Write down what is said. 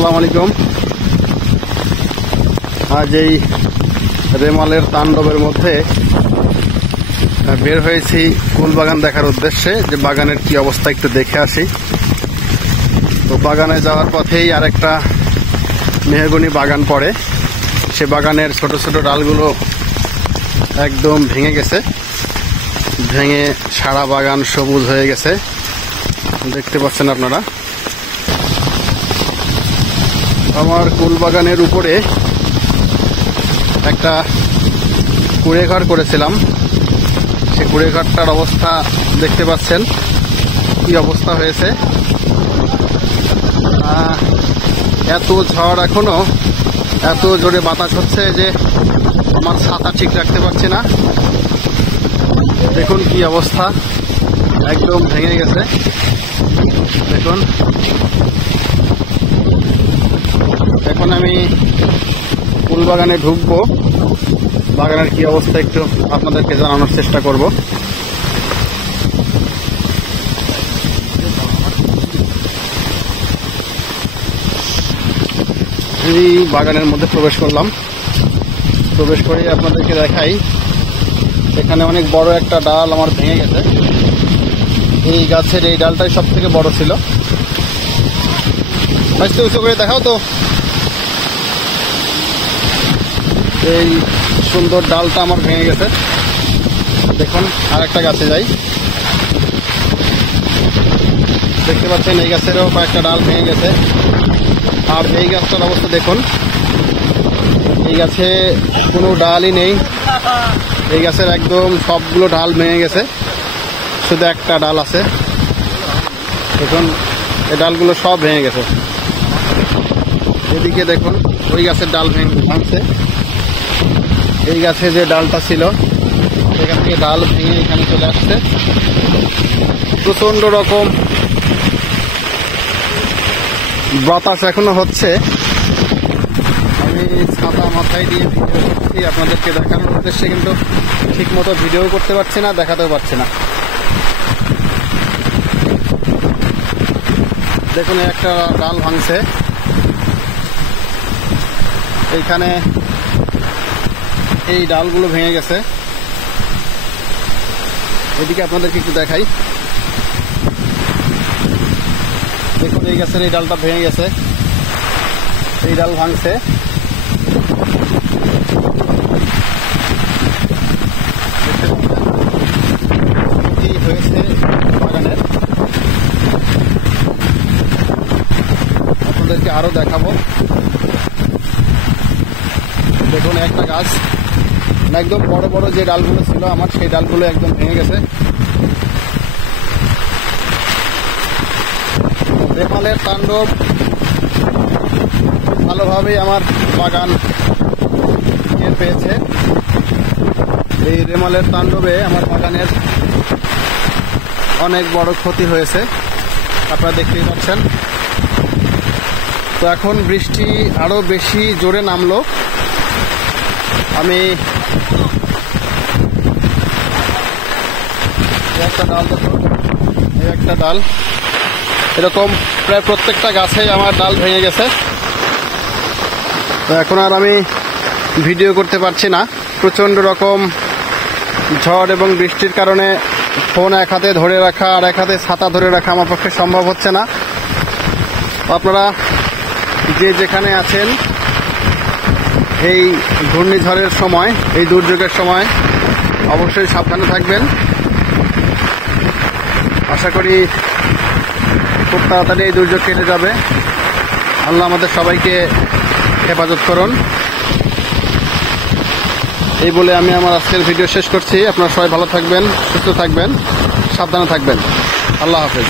আসসালামু আলাইকুম। আজ এই রেমালের তাণ্ডবের মধ্যে বের হয়েছি কুল বাগান দেখার উদ্দেশ্যে, যে বাগানের কি অবস্থা একটু দেখে আসি। তো বাগানে যাওয়ার পথেই আরেকটা মেহগনি বাগান পড়ে। সে বাগানের ছোট ছোট ডালগুলো একদম ভেঙে গেছে, ভেঙে সারা বাগান সবুজ হয়ে গেছে, দেখতে পাচ্ছেন আপনারা। আমার কুল বাগানের উপরে একটা কুড়ে ঘর করেছিলাম, সে কুড়ে ঘরটার অবস্থা দেখতে পাচ্ছেন কি অবস্থা হয়েছে। এত ঝড়, এখনো এত জোরে বাতাস হচ্ছে যে আমার ছাতা ঠিক রাখতে পারছি না। দেখুন কি অবস্থা, একদম ভেঙে গেছে। দেখুন, এখন আমি ফুল বাগানে ঢুকবো, বাগানের কি অবস্থা একটু আপনাদেরকে জানানোর চেষ্টা করব। এই বাগানের মধ্যে প্রবেশ করলাম, প্রবেশ করে আপনাদেরকে দেখাই। এখানে অনেক বড় একটা ডাল আমার ভেঙে গেছে। এই গাছের এই ডালটাই সব থেকে বড় ছিল। আস্তে উঁচু করে দেখাও তো। এই সুন্দর ডালটা আমার ভেঙে গেছে। দেখুন, আর একটা গাছে যাই, দেখতে পাচ্ছেন এই গাছেরও কয়েকটা ডাল ভেঙে গেছে। আর এই গাছটার অবস্থা দেখুন, এই গাছে কোনো ডালই নেই। এই গাছের একদম সবগুলো ডাল ভেঙে গেছে, শুধু একটা ডাল আছে। দেখুন, এই ডালগুলো সব ভেঙে গেছে। এদিকে দেখুন, ওই গাছের ডাল ভাঙছে। এই গাছে যে ডালটা ছিল সেখান থেকে ডাল ভেঙে এখানে চলে আসছে। প্রচন্ড রকম বাতাস এখনো হচ্ছে। আমি ছাতা মাথায় দিয়ে ভিডিও করছি আপনাদেরকে দেখানোর উদ্দেশ্যে, কিন্তু ঠিক মতো ভিডিও করতে পারছি না, দেখাতেও পারছি না। দেখুন, একটা ডাল ভাঙছে এইখানে, এই ডালগুলো ভেঙে গেছে। এদিকে আপনাদেরকে একটু দেখাই। দেখুন, এই গাছের এই ডালটা ভেঙে গেছে, এই ডাল ভাঙছে। এই হয়েছে বাগানের, আপনাদেরকে আরো দেখাবো। দেখুন, একটা গাছ একদম বড় বড় যে ডালগুলো ছিল আমার, সেই ডালগুলো একদম ভেঙে গেছে। রেমালের তাণ্ডব ভালোভাবেই আমার বাগান টের পেয়েছে। এই রেমালের তাণ্ডবে আমার বাগানের অনেক বড় ক্ষতি হয়েছে, আপনারা দেখতেই পাচ্ছেন। তো এখন বৃষ্টি আরো বেশি জোরে নামলো। আমি একটা ডাল দেখুন, এই একটা ডাল, এরকম প্রায় প্রত্যেকটা গাছেই আমার ডাল ভেঙে গেছে। তো এখন আর আমি ভিডিও করতে পারছি না, প্রচন্ড রকম ঝড় এবং বৃষ্টির কারণে ফোন এক হাতে ধরে রাখা আর এক হাতে ছাতা ধরে রাখা আমার পক্ষে সম্ভব হচ্ছে না। আপনারা যে যেখানে আছেন, এই ঘূর্ণিঝড়ের সময়, এই দুর্যোগের সময় অবশ্যই সাবধানে থাকবেন। আশা করি খুব তাড়াতাড়ি এই দুর্যোগ কেটে যাবে। আল্লাহ আমাদের সবাইকে হেফাজত করুন। এই বলে আমি আমার আজকের ভিডিও শেষ করছি। আপনারা সবাই ভালো থাকবেন, সুস্থ থাকবেন, সাবধানে থাকবেন। আল্লাহ হাফেজ।